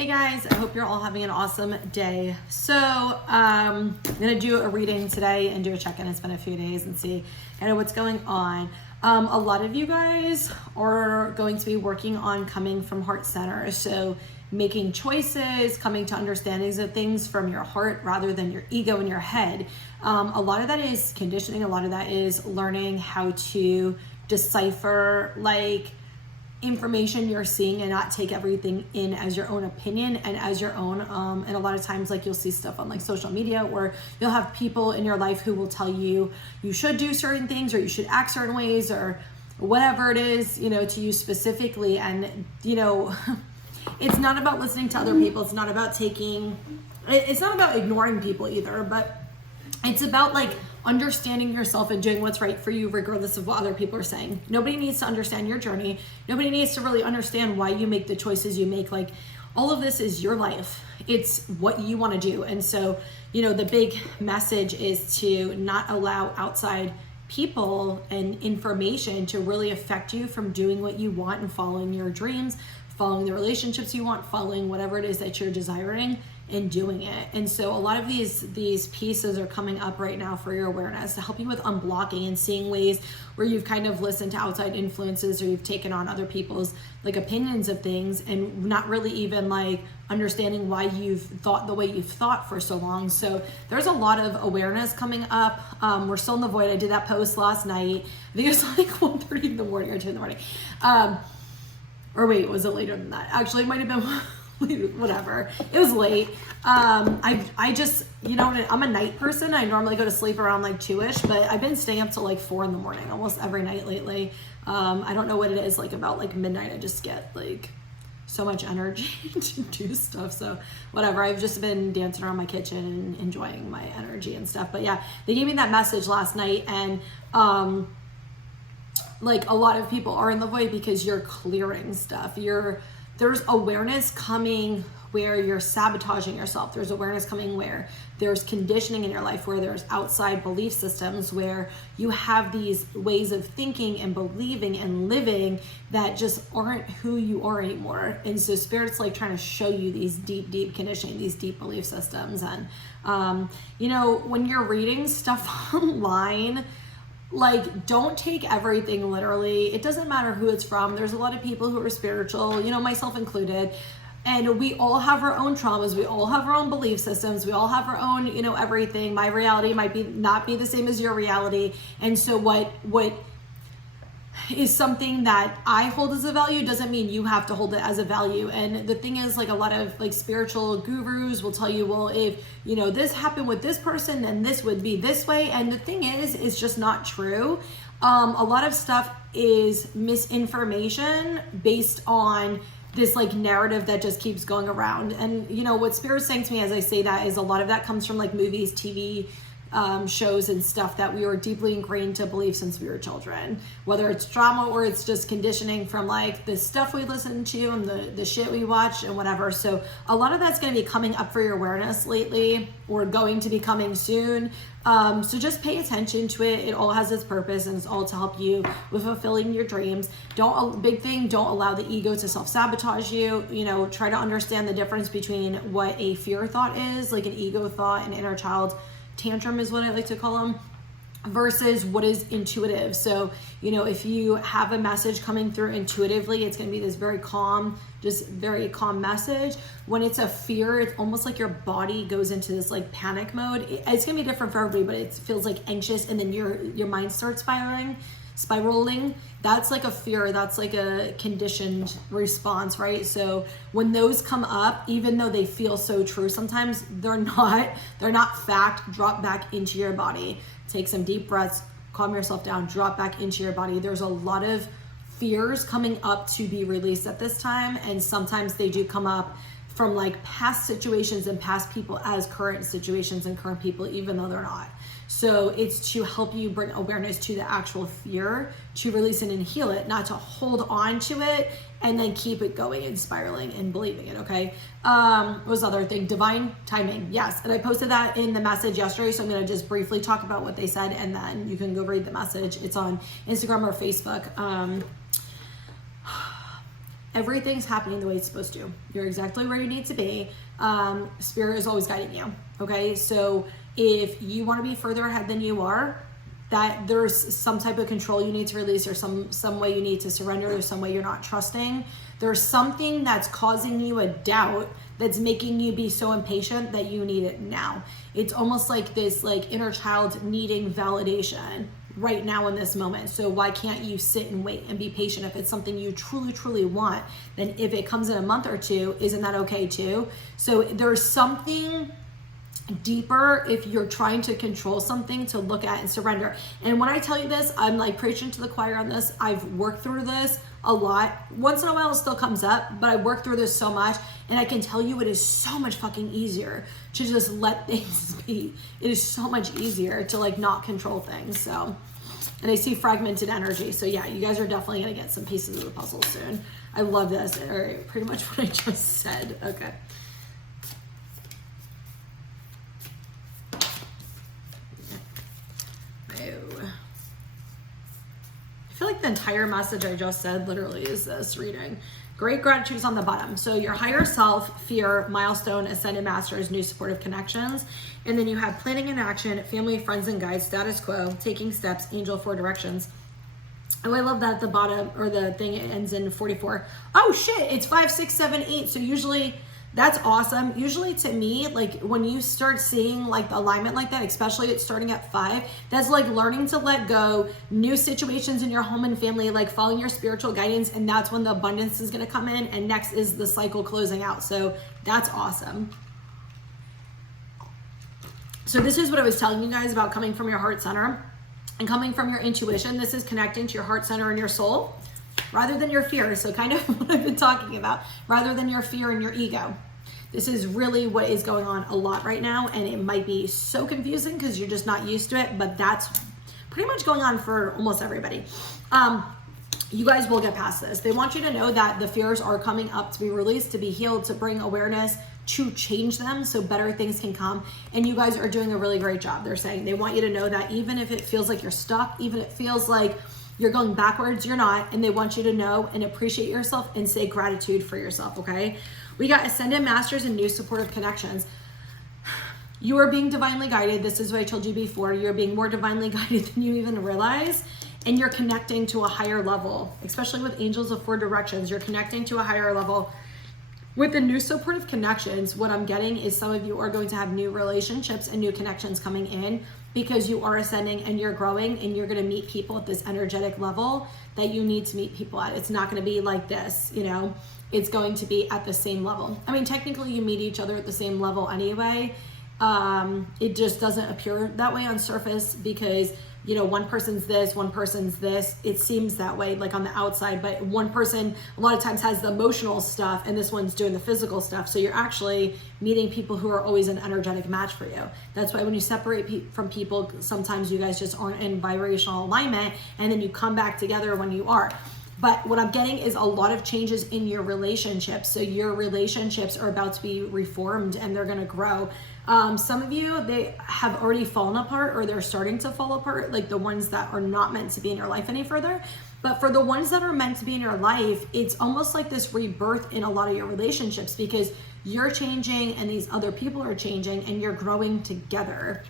Hey guys, I hope you're all having an awesome day. So I'm gonna do a reading today and do a check-in. It's been a few days and see kind of what's going on. A lot of you guys are going to be working on coming from heart center. So making choices, coming to understandings of things from your heart rather than your ego and your head. A lot of that is conditioning. A lot of that is learning how to decipher information you're seeing and not take everything in as your own opinion and as your own. And a lot of times you'll see stuff on social media where you'll have people in your life who will tell you you should do certain things or you should act certain ways or whatever it is, to you specifically. And, it's not about listening to other people. It's not about ignoring people either, but it's about understanding yourself and doing what's right for you regardless of what other people are saying. Nobody needs to understand your journey. Nobody needs to really understand why you make the choices you make. All of this is your life. It's what you want to do. And so, the big message is to not allow outside people and information to really affect you from doing what you want and following your dreams, following the relationships you want, following whatever it is that you're desiring and doing it. And so a lot of these pieces are coming up right now for your awareness to help you with unblocking and seeing ways where you've kind of listened to outside influences or you've taken on other people's opinions of things and not really even understanding why you've thought the way you've thought for so long. So there's a lot of awareness coming up. We're still in the void. I did that post last night. I think it was 1:30 in the morning or 2 in the morning. Or wait, was it later than that? Actually, it might have been whatever. It was late. I just, I'm a night person. I normally go to sleep around 2-ish, but I've been staying up till 4 in the morning almost every night lately. I don't know what it is about midnight. I just get so much energy to do stuff. So whatever, I've just been dancing around my kitchen and enjoying my energy and stuff. But yeah, they gave me that message last night, and a lot of people are in the void because you're clearing stuff. There's awareness coming where you're sabotaging yourself. There's awareness coming where there's conditioning in your life, where there's outside belief systems, where you have these ways of thinking and believing and living that just aren't who you are anymore. And so Spirit's trying to show you these deep conditioning, these deep belief systems. And, when you're reading stuff online, don't take everything literally. It doesn't matter who it's from. There's a lot of people who are spiritual, myself included, and we all have our own traumas. We all have our own belief systems. We all have our own, everything. My reality might not be the same as your reality. And so what is something that I hold as a value doesn't mean you have to hold it as a value. And the thing is, a lot of spiritual gurus will tell you, well, if this happened with this person, then this would be this way. And the thing is, it's just not true. A lot of stuff is misinformation based on this narrative that just keeps going around. And what Spirit's saying to me as I say that is a lot of that comes from movies, TV, shows and stuff that we were deeply ingrained to believe since we were children, whether it's trauma or it's just conditioning from the stuff we listen to and the shit we watch and whatever. So a lot of that's going to be coming up for your awareness lately or going to be coming soon. So just pay attention to it. It all has its purpose and it's all to help you with fulfilling your dreams. Don't allow the ego to self-sabotage you. Try to understand the difference between what a fear thought is, an ego thought, an inner child tantrum is what I like to call them, versus what is intuitive. So, if you have a message coming through intuitively, it's going to be this very calm message. When it's a fear, it's almost like your body goes into this panic mode. It's going to be different for everybody, but it feels anxious, and then your mind starts spiraling. That's a fear. That's a conditioned response, right? So when those come up, even though they feel so true, sometimes they're not fact. Drop back into your body. Take some deep breaths, calm yourself down, drop back into your body. There's a lot of fears coming up to be released at this time, and sometimes they do come up from past situations and past people as current situations and current people, even though they're not. So it's to help you bring awareness to the actual fear, to release it and heal it, not to hold on to it and then keep it going and spiraling and believing it, okay? What was the other thing? Divine timing, yes. And I posted that in the message yesterday, so I'm gonna just briefly talk about what they said and then you can go read the message. It's on Instagram or Facebook. everything's happening the way it's supposed to. You're exactly where you need to be. Spirit is always guiding you. Okay. So if you want to be further ahead than you are, that there's some type of control you need to release, or some way you need to surrender, there's some way you're not trusting. There's something that's causing you a doubt that's making you be so impatient that you need it now. It's almost like this like inner child needing validation right now in this moment. So why can't you sit and wait and be patient? If it's something you truly, truly want, then if it comes in a month or two, isn't that okay too? So there's something deeper if you're trying to control something to look at and surrender. And when I tell you this, I'm like preaching to the choir on this. I've worked through this a lot. Once in a while it still comes up, but I worked through this so much, and I can tell you it is so much fucking easier to just let things be. It is so much easier to like not control things. So, and I see fragmented energy. So yeah, you guys are definitely gonna get some pieces of the puzzle soon. I love this. All right, pretty much what I just said. Okay. I feel like the entire message I just said literally is this reading. Great gratitude is on the bottom. So your higher self, fear, milestone, ascended masters, new supportive connections. And then you have planning and action, family, friends and guides, status quo, taking steps, angel, 4 directions. Oh, I love that at the bottom, or the thing ends in 44. Oh shit, it's 5, 6, 7, 8. So usually that's awesome. Usually to me, like when you start seeing like the alignment like that, especially it's starting at 5, that's like learning to let go, new situations in your home and family, like following your spiritual guidance. And that's when the abundance is going to come in. And next is the cycle closing out. So that's awesome. So this is what I was telling you guys about coming from your heart center and coming from your intuition. This is connecting to your heart center and your soul, rather than your fear. So kind of what I've been talking about, rather than your fear and your ego. This is really what is going on a lot right now. And it might be so confusing because you're just not used to it, but that's pretty much going on for almost everybody. You guys will get past this. They want you to know that the fears are coming up to be released, to be healed, to bring awareness, to change them so better things can come. And you guys are doing a really great job. They're saying they want you to know that even if it feels like you're stuck, even if it feels like you're going backwards, you're not. And they want you to know and appreciate yourself and say gratitude for yourself, okay? We got ascended masters and new supportive connections. You are being divinely guided. This is what I told you before. You're being more divinely guided than you even realize. And you're connecting to a higher level, especially with angels of 4 directions. You're connecting to a higher level. With the new supportive connections, what I'm getting is some of you are going to have new relationships and new connections coming in, because you are ascending and you're growing, and you're going to meet people at this energetic level that you need to meet people at. It's not going to be like this, you know, it's going to be at the same level. I mean, technically you meet each other at the same level anyway. It just doesn't appear that way on surface because, you know, one person's this, one person's this. It seems that way, like on the outside, but one person a lot of times has the emotional stuff and this one's doing the physical stuff. So you're actually meeting people who are always an energetic match for you. That's why when you separate from people, sometimes you guys just aren't in vibrational alignment, and then you come back together when you are. But what I'm getting is a lot of changes in your relationships. So your relationships are about to be reformed and they're going to grow. Some of you, they have already fallen apart, or they're starting to fall apart, like the ones that are not meant to be in your life any further. But for the ones that are meant to be in your life, it's almost like this rebirth in a lot of your relationships, because you're changing and these other people are changing and you're growing together.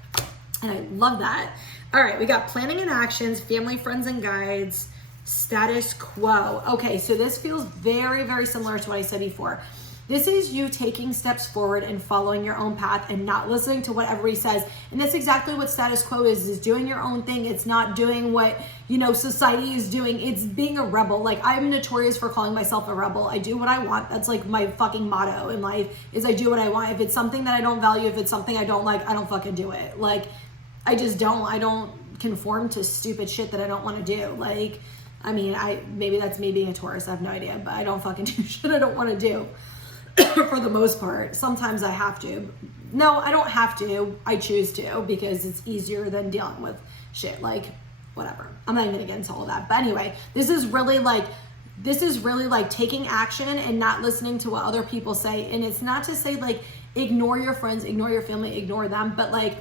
And I love that. All right, we got planning and actions, family, friends and guides, status quo. Okay, so this feels very, very similar to what I said before. This is you taking steps forward and following your own path and not listening to what everybody says. And that's exactly what status quo is doing your own thing. It's not doing what, you know, society is doing. It's being a rebel. Like, I'm notorious for calling myself a rebel. I do what I want. That's like my fucking motto in life, is I do what I want. If it's something that I don't value, if it's something I don't like, I don't fucking do it. Like, I just don't. I don't conform to stupid shit that I don't want to do. Like, I mean, maybe that's me being a Taurus. I have no idea, but I don't fucking do shit I don't want to do. For the most part. Sometimes I have to. No, I don't have to. I choose to, because it's easier than dealing with shit. Like, whatever. I'm not even gonna get into all of that. But anyway, this is really like taking action and not listening to what other people say. And it's not to say like ignore your friends, ignore your family, ignore them, but like,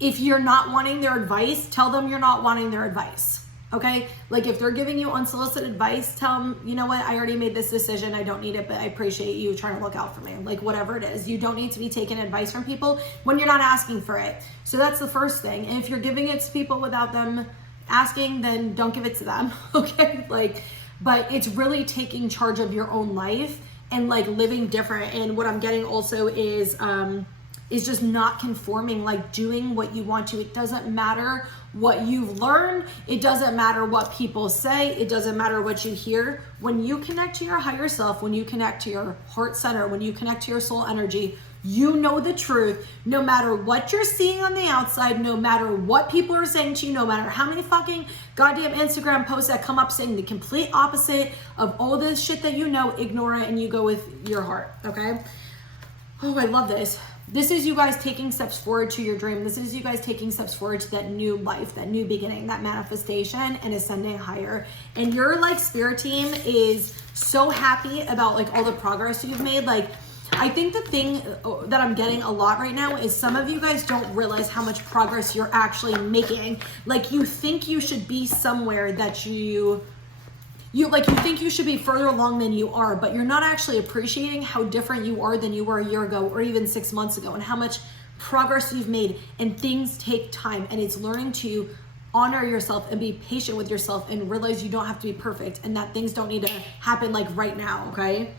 if you're not wanting their advice, tell them you're not wanting their advice. Okay, like if they're giving you unsolicited advice, tell them, you know what, I already made this decision, I don't need it, but I appreciate you trying to look out for me. Like whatever it is, you don't need to be taking advice from people when you're not asking for it. So that's the first thing. And if you're giving it to people without them asking, then don't give it to them. Okay, like, but it's really taking charge of your own life and like living different. And what I'm getting also is just not conforming, like doing what you want to. It doesn't matter what you've learned. It doesn't matter what people say. It doesn't matter what you hear. When you connect to your higher self, when you connect to your heart center, when you connect to your soul energy, you know the truth. No matter what you're seeing on the outside, no matter what people are saying to you, no matter how many fucking goddamn Instagram posts that come up saying the complete opposite of all this shit that you know, ignore it and you go with your heart, okay? Oh, I love this. This is you guys taking steps forward to your dream. This is you guys taking steps forward to that new life, that new beginning, that manifestation, and ascending higher. And your like spirit team is so happy about like all the progress you've made. Like, I think the thing that I'm getting a lot right now is some of you guys don't realize how much progress you're actually making. Like you think you should be somewhere that you think you should be further along than you are, but you're not actually appreciating how different you are than you were a year ago or even 6 months ago, and how much progress you've made. And things take time, and it's learning to honor yourself and be patient with yourself and realize you don't have to be perfect and that things don't need to happen like right now, okay?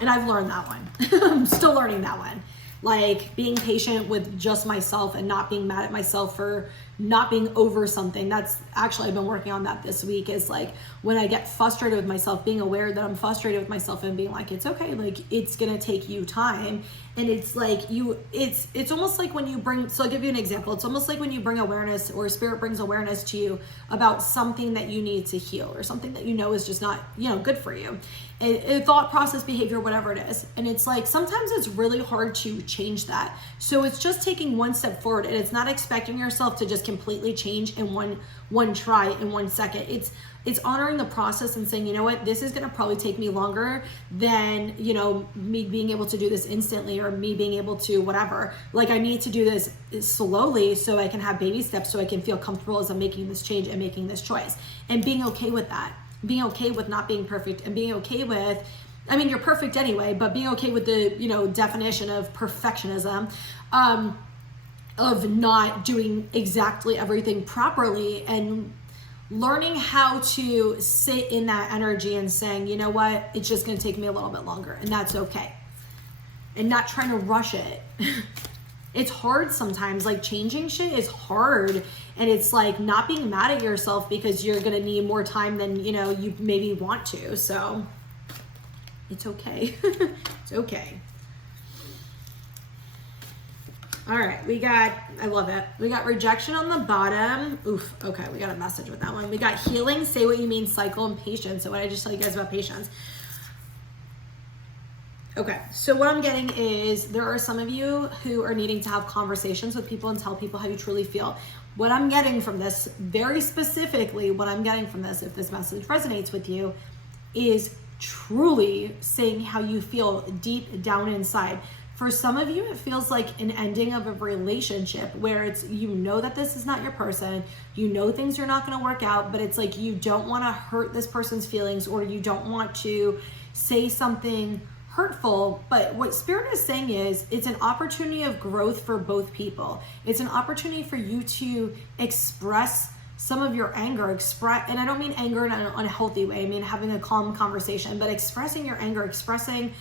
And I've learned that one. I'm still learning that one. Like being patient with just myself and not being mad at myself for not being over something. That's actually, I've been working on that this week, is like when I get frustrated with myself, being aware that I'm frustrated with myself and being like, it's okay. Like it's going to take you time. And it's like it's almost like when you bring, so I'll give you an example. It's almost like when you bring awareness, or spirit brings awareness to you about something that you need to heal, or something that you know is just not, good for you. A thought process, behavior, whatever it is. And it's like, sometimes it's really hard to change that. So it's just taking one step forward, and it's not expecting yourself to just completely change in one try, in 1 second. It's honoring the process and saying, you know what, this is going to probably take me longer than, me being able to do this instantly, or me being able to whatever. Like I need to do this slowly so I can have baby steps, so I can feel comfortable as I'm making this change and making this choice, and being okay with that. Being okay with not being perfect, and being okay with, you're perfect anyway, but being okay with the, definition of perfectionism, of not doing exactly everything properly, and learning how to sit in that energy and saying, you know what, it's just going to take me a little bit longer, and that's okay. And not trying to rush it. It's hard sometimes, like changing shit is hard. And it's like not being mad at yourself because you're going to need more time than, you maybe want to. So it's okay. It's okay. All right. I love it. We got rejection on the bottom. Oof. Okay. We got a message with that one. We got healing, say what you mean, cycle, and patience. So what I just tell you guys about patience. Okay, so what I'm getting is there are some of you who are needing to have conversations with people and tell people how you truly feel. What I'm getting from this, very specifically, what I'm getting from this, if this message resonates with you, is truly saying how you feel deep down inside. For some of you, it feels like an ending of a relationship where it's, that this is not your person, things are not going to work out, but it's like you don't want to hurt this person's feelings, or you don't want to say something hurtful. But what spirit is saying is it's an opportunity of growth for both people. It's an opportunity for you to express some of your anger, and I don't mean anger in an unhealthy way, I mean having a calm conversation, but expressing your anger, expressing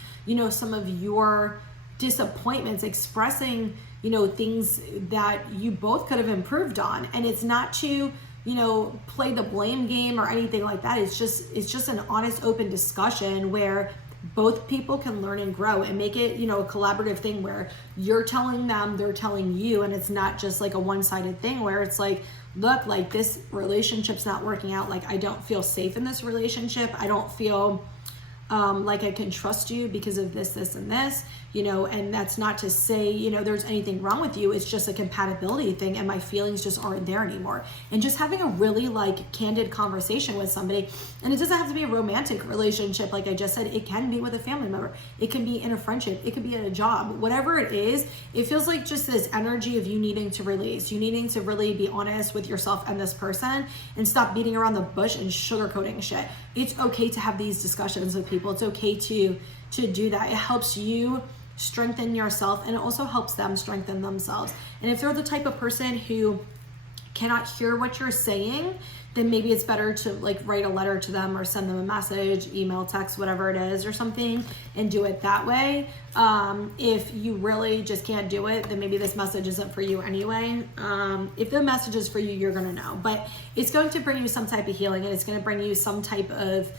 some of your disappointments, expressing things that you both could have improved on. And it's not to play the blame game or anything like that. It's just an honest, open discussion where both people can learn and grow, and make it, a collaborative thing where you're telling them, they're telling you, and it's not just like a one-sided thing where it's like, look, like this relationship's not working out. Like I don't feel safe in this relationship. I don't feel like I can trust you because of this, this, and this. you know, and that's not to say, you know, there's anything wrong with you. It's just a compatibility thing, and my feelings just aren't there anymore. And just having a really like candid conversation with somebody, and it doesn't have to be a romantic relationship. Like I just said, it can be with a family member. It can be in a friendship. It could be at a job, whatever it is. It feels like just this energy of you needing to release, you needing to really be honest with yourself and this person, and stop beating around the bush and sugarcoating shit. It's okay to have these discussions with people. It's okay to do that. It helps you strengthen yourself, and it also helps them strengthen themselves. And if they're the type of person who cannot hear what you're saying, then maybe it's better to like write a letter to them or send them a message, email, text, whatever it is or something, and do it that way. If you really just can't do it, then maybe this message isn't for you anyway. If the message is for you, you're gonna know, but it's going to bring you some type of healing, and it's gonna bring you some type of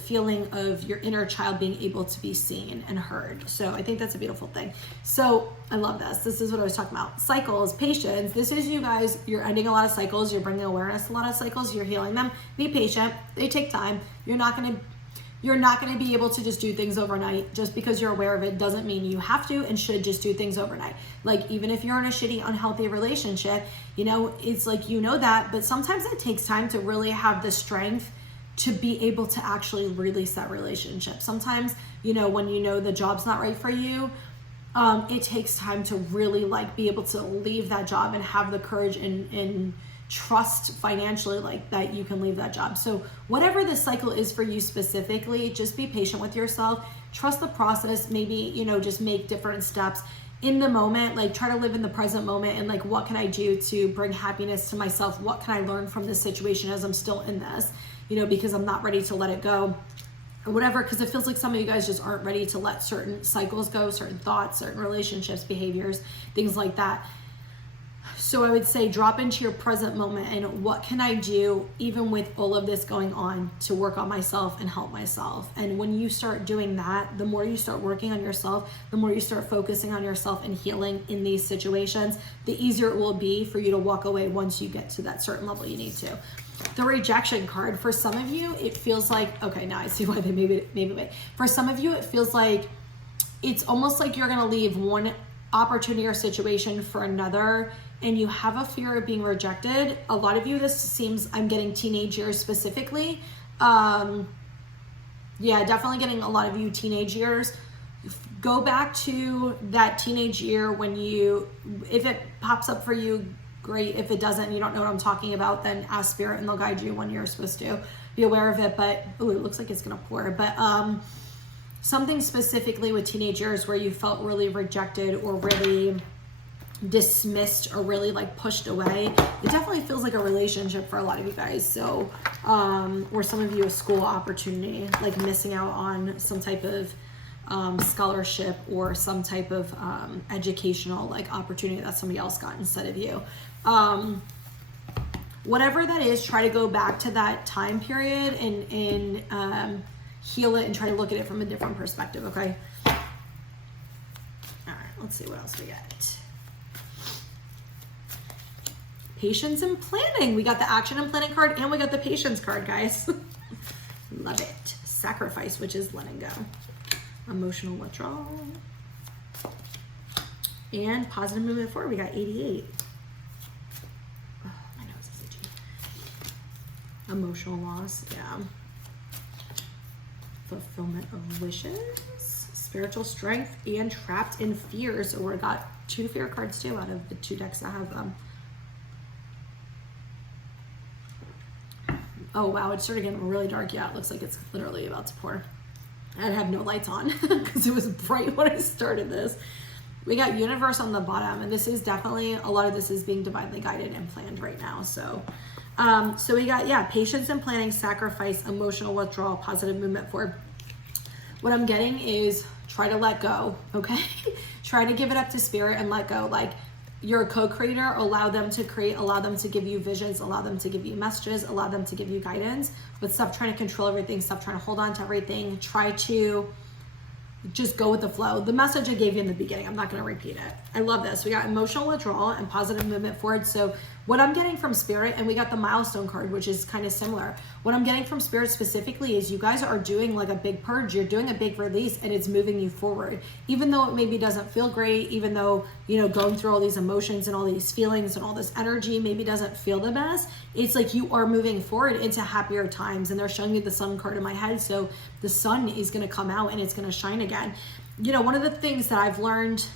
feeling of your inner child being able to be seen and heard. So I think that's a beautiful thing. So I love this. This is what I was talking about. Cycles, patience. This is you guys, you're ending a lot of cycles. You're bringing awareness to a lot of cycles. You're healing them. Be patient. They take time. You're not going to be able to just do things overnight. Just because you're aware of it doesn't mean you have to and should just do things overnight. Like even if you're in a shitty, unhealthy relationship, you know, it's like, you know that, but sometimes it takes time to really have the strength to be able to actually release that relationship. Sometimes, you know, when you know the job's not right for you, it takes time to really like be able to leave that job and have the courage and trust financially like that you can leave that job. So whatever the cycle is for you specifically, just be patient with yourself, trust the process, maybe, you know, just make different steps in the moment, like try to live in the present moment and like, what can I do to bring happiness to myself? What can I learn from this situation as I'm still in this? You know, because I'm not ready to let it go or whatever, because it feels like some of you guys just aren't ready to let certain cycles go, certain thoughts, certain relationships, behaviors, things like that. So I would say drop into your present moment and what can I do even with all of this going on to work on myself and help myself. And when you start doing that, the more you start working on yourself, the more you start focusing on yourself and healing in these situations, the easier it will be for you to walk away once you get to that certain level you need to. The rejection card, for some of you, it feels like, okay, now I see why they maybe. For some of you, it feels like it's almost like you're going to leave one opportunity or situation for another, and you have a fear of being rejected. A lot of you, this seems, I'm getting teenage years specifically. Yeah, definitely getting a lot of you teenage years. Go back to that teenage year when you, if it pops up for you, great. If it doesn't, you don't know what I'm talking about, then ask Spirit and they'll guide you when you're supposed to. Be aware of it, but, oh, it looks like it's gonna pour. But something specifically with teenage years where you felt really rejected or really dismissed or really like pushed away. It definitely feels like a relationship for a lot of you guys. So, or some of you a school opportunity, like missing out on some type of scholarship or some type of educational like opportunity that somebody else got instead of you. Whatever that is, try to go back to that time period and heal it and try to look at it from a different perspective, okay? All right, let's see what else we got. Patience and planning. We got the action and planning card and we got the patience card, guys. Love it. Sacrifice, which is letting go. Emotional withdrawal. And positive movement forward. We got 88. Oh, my nose is itchy. Emotional loss. Yeah. Fulfillment of wishes. Spiritual strength and trapped in fear. So we got 2 fear cards too out of the 2 decks that have them. Oh wow, it started getting really dark. Yeah, it looks like it's literally about to pour. I have no lights on because it was bright when I started this. We got universe on the bottom, and this is definitely, a lot of this is being divinely guided and planned right now. So so we got, yeah, patience and planning, sacrifice, emotional withdrawal, positive movement forward. What I'm getting is try to let go, okay? Try to give it up to spirit and let go. Like, you're a co-creator, allow them to create, allow them to give you visions, allow them to give you messages, allow them to give you guidance, but stop trying to control everything, stop trying to hold on to everything, try to just go with the flow. The message I gave you in the beginning, I'm not going to repeat it. I love this. We got emotional withdrawal and positive movement forward. So What I'm getting from Spirit, and we got the milestone card, which is kind of similar. What I'm getting from Spirit specifically is you guys are doing like a big purge. You're doing a big release, and it's moving you forward. Even though it maybe doesn't feel great, even though, you know, going through all these emotions and all these feelings and all this energy maybe doesn't feel the best, it's like you are moving forward into happier times. And they're showing me the sun card in my head. So the sun is going to come out and it's going to shine again. You know, one of the things that I've learned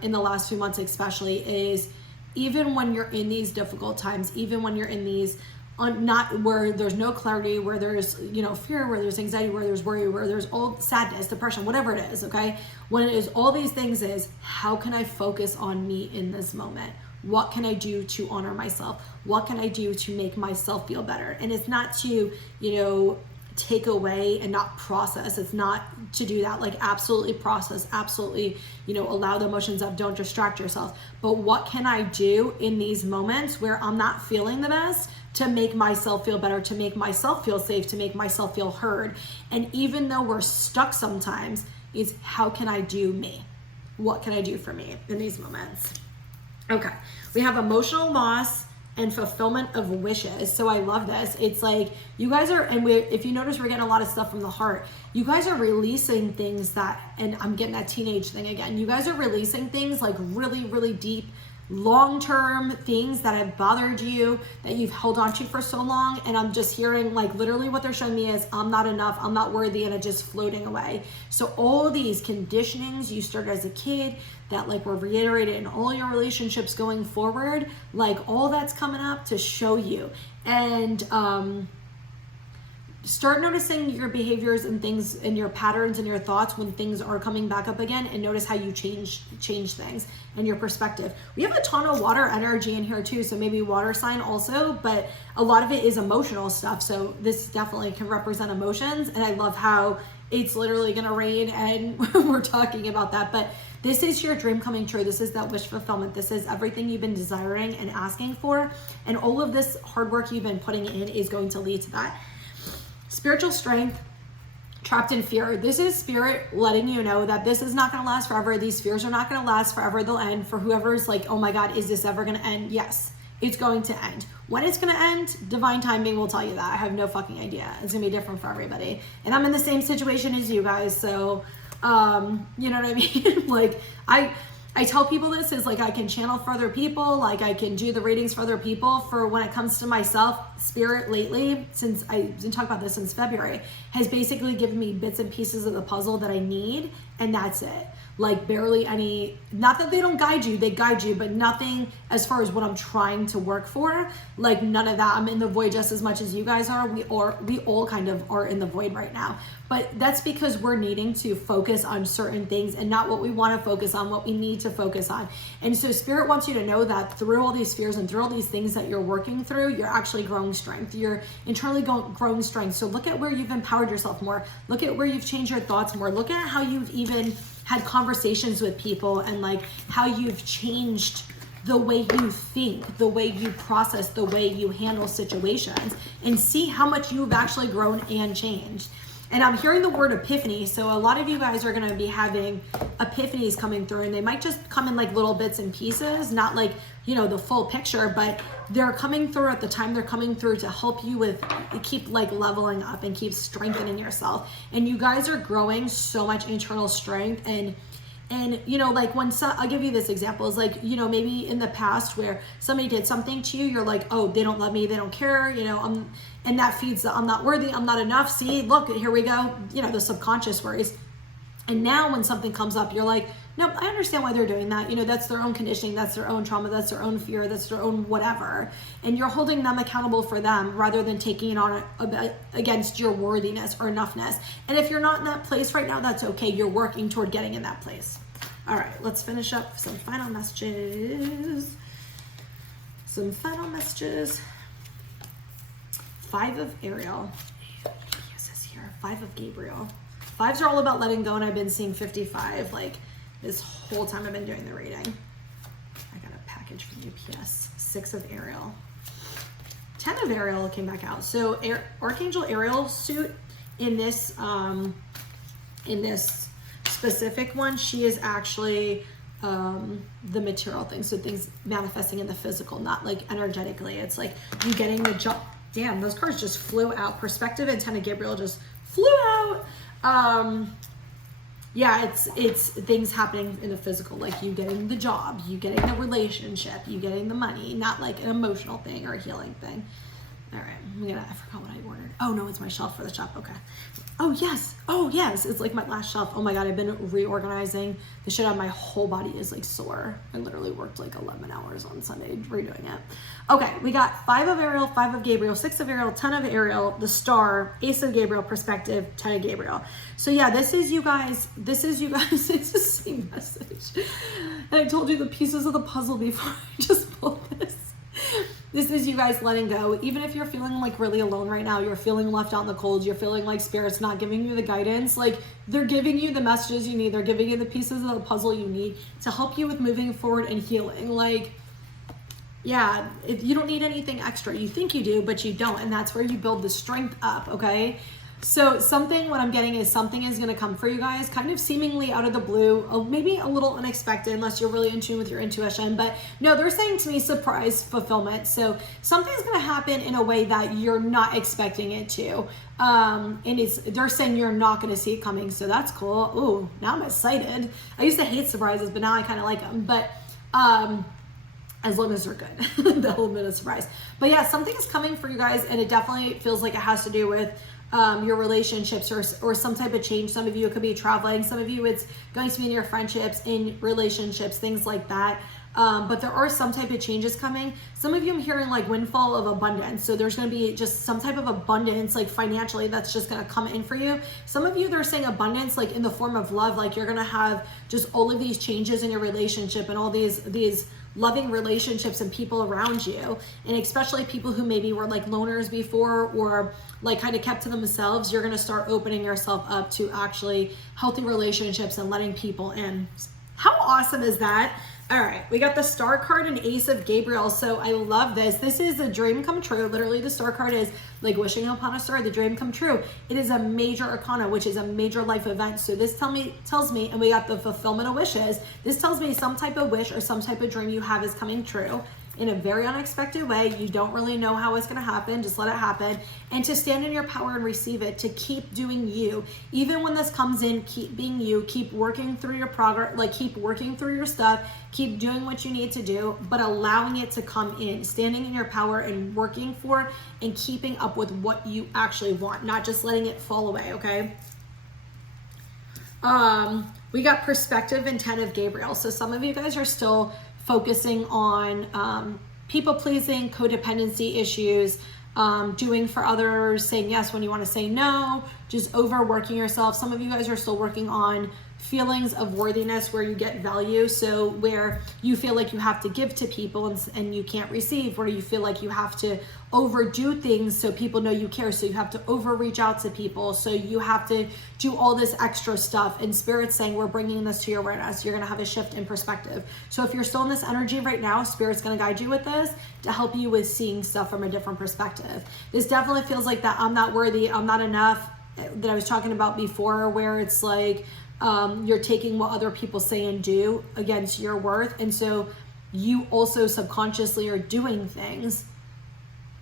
in the last few months especially is even when you're in these difficult times, even when you're in these not where there's no clarity, where there's, you know, fear, where there's anxiety, where there's worry, where there's all sadness, depression, whatever it is, okay? When it is all these things is, how can I focus on me in this moment? What can I do to honor myself? What can I do to make myself feel better? And it's not to, you know, take away and not process. It's not to do that. Like, absolutely process, absolutely, you know, allow the emotions up, don't distract yourself. But what can I do in these moments where I'm not feeling the best to make myself feel better, to make myself feel safe, to make myself feel heard? And even though we're stuck sometimes, it's how can I do me? What can I do for me in these moments? Okay, we have emotional loss and fulfillment of wishes. So I love this. It's like you guys are, and if you notice, we're getting a lot of stuff from the heart. You guys are releasing things that, and I'm getting that teenage thing again. You guys are releasing things like really, really deep, long-term things that have bothered you, that you've held on to for so long. And I'm just hearing like literally what they're showing me is I'm not enough, I'm not worthy, and it's just floating away. So all these conditionings you started as a kid that like were reiterated in all your relationships going forward, like all that's coming up to show you. And start noticing your behaviors and things and your patterns and your thoughts when things are coming back up again, and notice how you change things and your perspective. We have a ton of water energy in here too, so maybe water sign also, but a lot of it is emotional stuff. So this definitely can represent emotions, and I love how it's literally gonna rain and we're talking about that. But this is your dream coming true. This is that wish fulfillment. This is everything you've been desiring and asking for, and all of this hard work you've been putting in is going to lead to that. Spiritual strength, trapped in fear. This is Spirit letting you know that this is not going to last forever. These fears are not going to last forever. They'll end. For whoever's like, oh my God, is this ever going to end? Yes, it's going to end. When it's going to end, divine timing will tell you that. I have no fucking idea. It's going to be different for everybody. And I'm in the same situation as you guys. So, you know what I mean? Like, I tell people this is like I can channel for other people, like I can do the readings for other people. For when it comes to myself, Spirit lately, since I've been talking about this since February, has basically given me bits and pieces of the puzzle that I need, and that's it. Like barely any, not that they don't guide you, they guide you, but nothing as far as what I'm trying to work for, like none of that. I'm in the void just as much as you guys are. We all kind of are in the void right now, but that's because we're needing to focus on certain things and not what we want to focus on, what we need to focus on. And so Spirit wants you to know that through all these fears and through all these things that you're working through, you're actually growing strength. You're internally growing strength. So look at where you've empowered yourself more. Look at where you've changed your thoughts more. Look at how you've even had conversations with people, and like how you've changed the way you think, the way you process, the way you handle situations, and see how much you've actually grown and changed. And I'm hearing the word epiphany. So a lot of you guys are going to be having epiphanies coming through, and they might just come in like little bits and pieces, not like, you know, the full picture, but they're coming through at the time they're coming through to help you with, keep like leveling up and keep strengthening yourself. And you guys are growing so much internal strength. And you know, like when I'll give you this example, is like, you know, maybe in the past where somebody did something to you, you're like, oh, they don't love me, they don't care, you know, and that feeds the I'm not worthy, I'm not enough. See, look, here we go, you know, the subconscious worries. And now when something comes up, you're like, no, I understand why they're doing that. You know, that's their own conditioning, that's their own trauma, that's their own fear, that's their own whatever. And you're holding them accountable for them rather than taking it on against your worthiness or enoughness. And if you're not in that place right now, that's okay. You're working toward getting in that place. All right, let's finish up some final messages. Some final messages. 5 of Ariel. Yes, it's here. 5 of Gabriel. 5s are all about letting go, and I've been seeing 55 like this whole time I've been doing the reading. I got a package from UPS. 6 of Ariel. 10 of Ariel came back out. So Archangel Ariel suit in this specific one, she is actually the material things. So things manifesting in the physical, not like energetically. It's like you getting the job. Damn, those cards just flew out. Perspective and Ten of Gabriel just flew out. Yeah, it's things happening in the physical, like you getting the job, you getting the relationship, you getting the money, not like an emotional thing or a healing thing. All right, I forgot what I ordered. Oh no, it's my shelf for the shop. Okay. Oh yes, it's like my last shelf. Oh my God, I've been reorganizing the shit out. My whole body is like sore. I literally worked like 11 hours on Sunday redoing it. Okay, we got 5 of Ariel, 5 of Gabriel, 6 of Ariel, 10 of Ariel, the Star, Ace of Gabriel, Perspective, 10 of Gabriel. So yeah, this is you guys, it's the same message. And I told you the pieces of the puzzle before I just pulled this. This is you guys letting go. Even if you're feeling like really alone right now, you're feeling left out in the cold, you're feeling like Spirit's not giving you the guidance, like they're giving you the messages you need. They're giving you the pieces of the puzzle you need to help you with moving forward and healing. Like, yeah, if you don't need anything extra. You think you do, but you don't. And that's where you build the strength up, okay? So what I'm getting is something is going to come for you guys, kind of seemingly out of the blue, maybe a little unexpected unless you're really in tune with your intuition. But no, they're saying to me surprise fulfillment. So something's going to happen in a way that you're not expecting it to. And they're saying you're not going to see it coming. So that's cool. Ooh, now I'm excited. I used to hate surprises, but now I kind of like them. But as long as they're good, the element of surprise. But yeah, something is coming for you guys, and it definitely feels like it has to do with your relationships or some type of change. Some of you, it could be traveling. Some of you, it's going to be in your friendships, in relationships, things like that. But there are some type of changes coming. Some of you, I'm hearing like windfall of abundance. So there's going to be just some type of abundance, like financially, that's just going to come in for you. Some of you, they're saying abundance, like in the form of love, like you're going to have just all of these changes in your relationship and all these loving relationships and people around you. And especially people who maybe were like loners before or like kind of kept to themselves, you're going to start opening yourself up to actually healthy relationships and letting people in. How awesome is that? All right, we got the Star card and Ace of Gabriel. So I love this. This is the dream come true. Literally, the Star card is like wishing upon a star, the dream come true. It is a major arcana, which is a major life event. So this tells me, and we got the fulfillment of wishes. This tells me some type of wish or some type of dream you have is coming true in a very unexpected way. You don't really know how it's going to happen. Just let it happen. And to stand in your power and receive it, to keep doing you. Even when this comes in, keep being you, keep working through your progress, like keep working through your stuff, keep doing what you need to do, but allowing it to come in, standing in your power and working for and keeping up with what you actually want, not just letting it fall away, okay? We got Perspective and 10 of Gabriel. So some of you guys are still focusing on people pleasing, codependency issues, doing for others, saying yes when you want to say no, just overworking yourself. Some of you guys are still working on feelings of worthiness where you get value. So where you feel like you have to give to people and you can't receive, where you feel like you have to overdo things so people know you care. So you have to overreach out to people. So you have to do all this extra stuff. And Spirit's saying, we're bringing this to your awareness. You're going to have a shift in perspective. So if you're still in this energy right now, Spirit's going to guide you with this to help you with seeing stuff from a different perspective. This definitely feels like that I'm not worthy, I'm not enough, that I was talking about before, where it's like, you're taking what other people say and do against your worth. And so you also subconsciously are doing things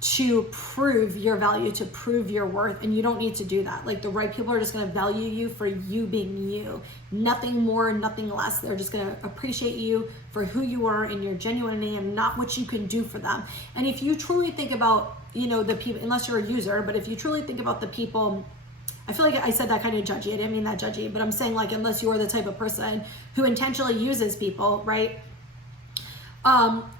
to prove your value, to prove your worth. And you don't need to do that. Like the right people are just going to value you for you being you. Nothing more, nothing less. They're just going to appreciate you for who you are and your genuinity and not what you can do for them. And if you truly think about, the people, unless you're a user, but if you truly think about the people, I feel like I said that kind of judgy. I didn't mean that judgy, but I'm saying like, unless you are the type of person who intentionally uses people, right?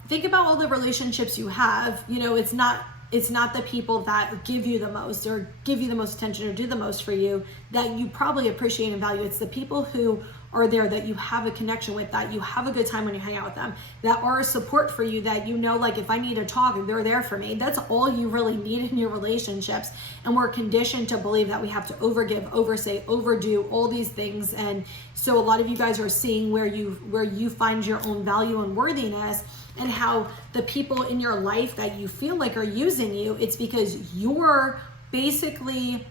Think about all the relationships you have. It's not the people that give you the most or give you the most attention or do the most for you that you probably appreciate and value. It's the people who are there that you have a connection with, that you have a good time when you hang out with them, that are a support for you, that like if I need to talk, they're there for me. That's all you really need in your relationships. And we're conditioned to believe that we have to overgive, oversay, overdo all these things. And so a lot of you guys are seeing where you find your own value and worthiness, and how the people in your life that you feel like are using you, it's because you're basically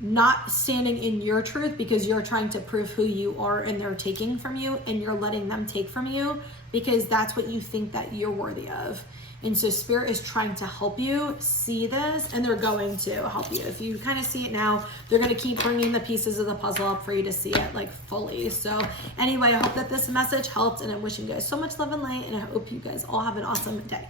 not standing in your truth because you're trying to prove who you are and they're taking from you, and you're letting them take from you because that's what you think that you're worthy of. And so Spirit is trying to help you see this, and they're going to help you. If you kind of see it now, they're going to keep bringing the pieces of the puzzle up for you to see it like fully. So anyway, I hope that this message helped, and I'm wishing you guys so much love and light, and I hope you guys all have an awesome day.